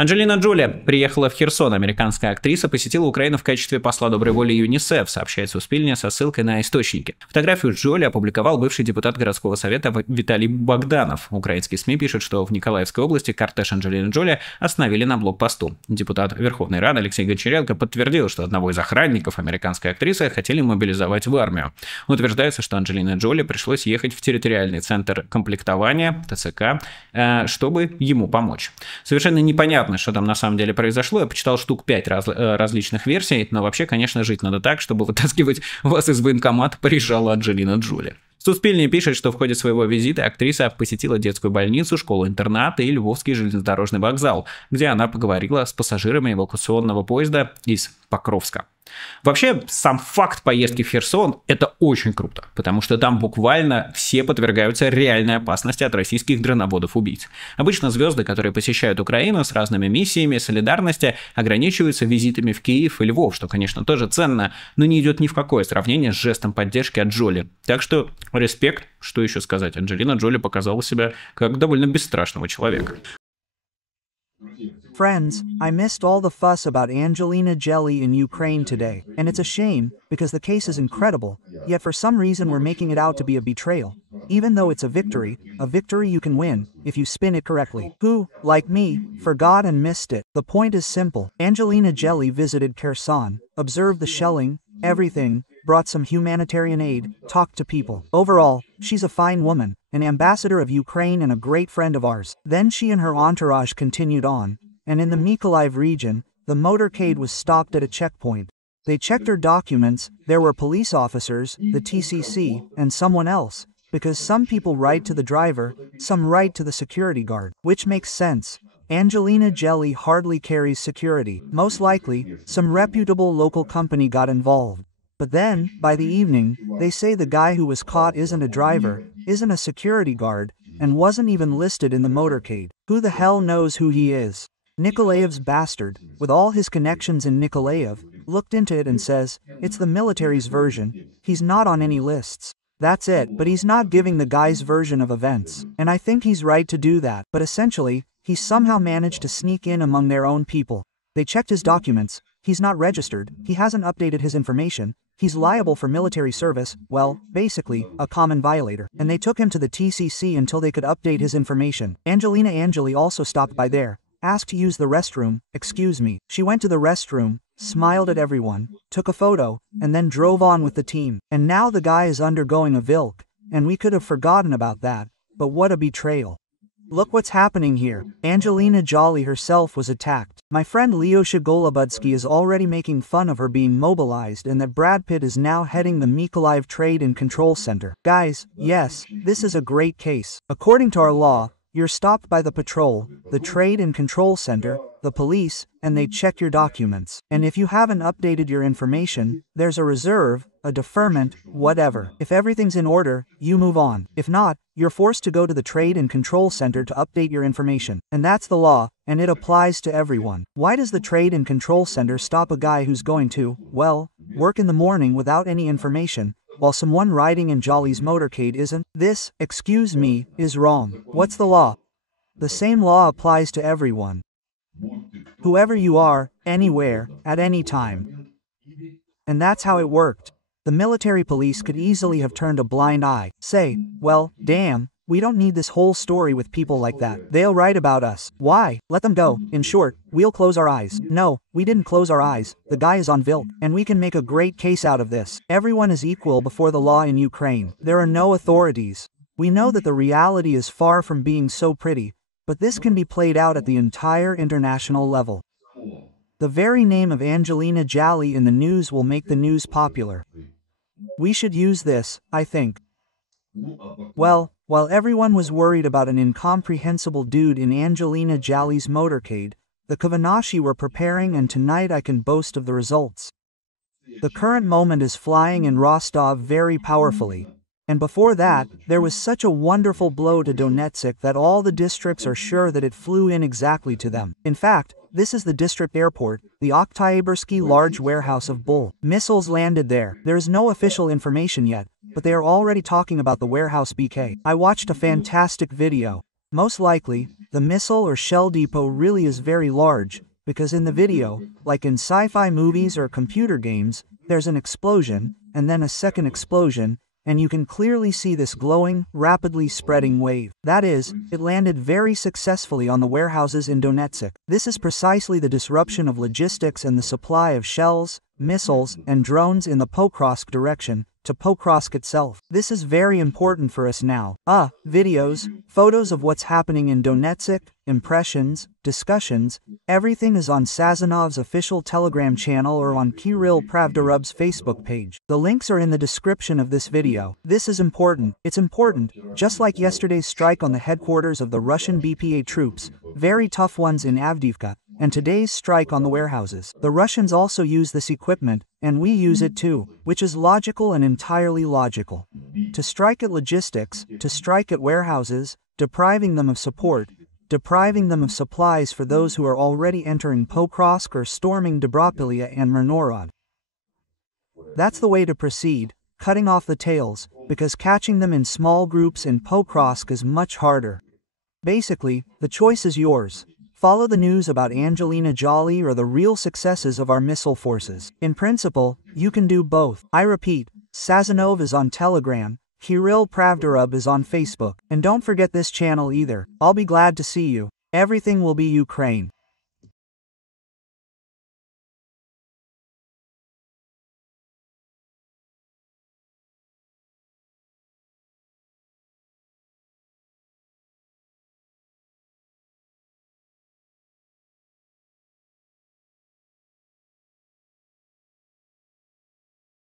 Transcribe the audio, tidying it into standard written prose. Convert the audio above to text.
Анджелина Джоли приехала в Херсон. Американская актриса посетила Украину в качестве посла доброй воли ЮНИСЕФ, сообщает Суспильне со ссылкой на источники. Фотографию Джоли опубликовал бывший депутат городского совета Виталий Богданов. Украинские СМИ пишут, что в Николаевской области кортеж Анджелины Джоли остановили на блокпосту. Депутат Верховной Рады Алексей Гончаренко подтвердил, что одного из охранников американской актрисы хотели мобилизовать в армию. Утверждается, что Анджелине Джоли пришлось ехать в территориальный центр комплектования ТЦК, чтобы ему помочь. Совершенно непонятно, что там на самом деле произошло. Я почитал штук 5 различных версий, но вообще, конечно, жить надо так, чтобы вытаскивать вас из военкомата приезжала Анджелина Джоли. Суспильне пишет, что в ходе своего визита актриса посетила детскую больницу, школу-интернат и Львовский железнодорожный вокзал, где она поговорила с пассажирами эвакуационного поезда из Покровска. Вообще, сам факт поездки в Херсон – это очень круто, потому что там буквально все подвергаются реальной опасности от российских дроноводов-убийц. Обычно звезды, которые посещают Украину с разными миссиями солидарности, ограничиваются визитами в Киев и Львов, что, конечно, тоже ценно, но не идет ни в какое сравнение с жестом поддержки от Джоли. Так что респект, что еще сказать, Анджелина Джоли показала себя как довольно бесстрашного человека. Friends, I missed all the fuss about Angelina Jolie in Ukraine today, and it's a shame, because the case is incredible, yet for some reason we're making it out to be a betrayal. Even though it's a victory you can win, if you spin it correctly. Who, like me, forgot and missed it? The point is simple. Angelina Jolie visited Kherson, observed the shelling, everything, brought some humanitarian aid, talked to people. Overall, she's a fine woman, an ambassador of Ukraine and a great friend of ours. Then she and her entourage continued on, and in the Mykolaiv region, the motorcade was stopped at a checkpoint. They checked her documents, there were police officers, the TCC, and someone else, because some people write to the driver, some write to the security guard, which makes sense. Angelina Jolie hardly carries security. Most likely, some reputable local company got involved. But then, by the evening, they say the guy who was caught isn't a driver, isn't a security guard, and wasn't even listed in the motorcade. Who the hell knows who he is? Nikolaev's bastard, with all his connections in Nikolaev, looked into it and says, it's the military's version, he's not on any lists. That's it, but he's not giving the guy's version of events. And I think he's right to do that, but essentially, he somehow managed to sneak in among their own people. They checked his documents, he's not registered, he hasn't updated his information, he's liable for military service, well, basically, a common violator. And they took him to the TCC until they could update his information. Angelina Jolie also stopped by there, asked to use the restroom, excuse me. She went to the restroom, smiled at everyone, took a photo, and then drove on with the team. And now the guy is undergoing a VILC, and we could have forgotten about that, but what a betrayal. Look what's happening here. Angelina Jolie herself was attacked. My friend Leosha Golubudsky is already making fun of her being mobilized and that Brad Pitt is now heading the Mykolaiv Trade and Control Center. Guys, yes, this is a great case. According to our law, you're stopped by the patrol, the Trade and Control Center, the police, and they check your documents. And if you haven't updated your information, there's a reserve, a deferment, whatever. If everything's in order, you move on. If not, you're forced to go to the Trade and Control Center to update your information. And that's the law, and it applies to everyone. Why does the Trade and Control Center stop a guy who's going to, well, work in the morning without any information, while someone riding in Jolly's motorcade isn't? This, excuse me, is wrong. What's the law? The same law applies to everyone. Whoever you are, anywhere, at any time. And that's how it worked. The military police could easily have turned a blind eye, say, well, damn, we don't need this whole story with people like that. They'll write about us. Why? Let them go. In short, we'll close our eyes. No, we didn't close our eyes. The guy is on VILC, and we can make a great case out of this. Everyone is equal before the law in Ukraine. There are no authorities. We know that the reality is far from being so pretty, but this can be played out at the entire international level. The very name of Angelina Jolie in the news will make the news popular. We should use this, I think. Well, while everyone was worried about an incomprehensible dude in Angelina Jolie's motorcade, the Kavanashi were preparing, and tonight I can boast of the results. The current moment is flying in Rostov very powerfully. And before that, there was such a wonderful blow to Donetsk that all the districts are sure that it flew in exactly to them. In fact, this is the district airport, the Oktyabrski large warehouse of Bull. Missiles landed there. There is no official information yet, but they are already talking about the warehouse BK. I watched a fantastic video. Most likely, the missile or shell depot really is very large, because in the video, like in sci-fi movies or computer games, there's an explosion, and then a second explosion, and you can clearly see this glowing, rapidly spreading wave. That is, it landed very successfully on the warehouses in Donetsk. This is precisely the disruption of logistics and the supply of shells, missiles, and drones in the Pokrovsk direction, to Pokrovsk itself. This is very important for us now. Videos, photos of what's happening in Donetsk, impressions, discussions, everything is on Sazanov's official Telegram channel or on Kirill Pravdarub's Facebook page. The links are in the description of this video. This is important. It's important, just like yesterday's strike on the headquarters of the Russian BPA troops, very tough ones in Avdiivka, and today's strike on the warehouses. The Russians also use this equipment, and we use it too, which is logical and entirely logical. To strike at logistics, to strike at warehouses, depriving them of support, depriving them of supplies for those who are already entering Pokrovsk or storming Dobropilya and Mirnorod. That's the way to proceed, cutting off the tails, because catching them in small groups in Pokrovsk is much harder. Basically, the choice is yours. Follow the news about Angelina Jolie or the real successes of our missile forces. In principle, you can do both. I repeat, Sazonov is on Telegram, Kirill Pravdarub is on Facebook. And don't forget this channel either. I'll be glad to see you. Everything will be Ukraine.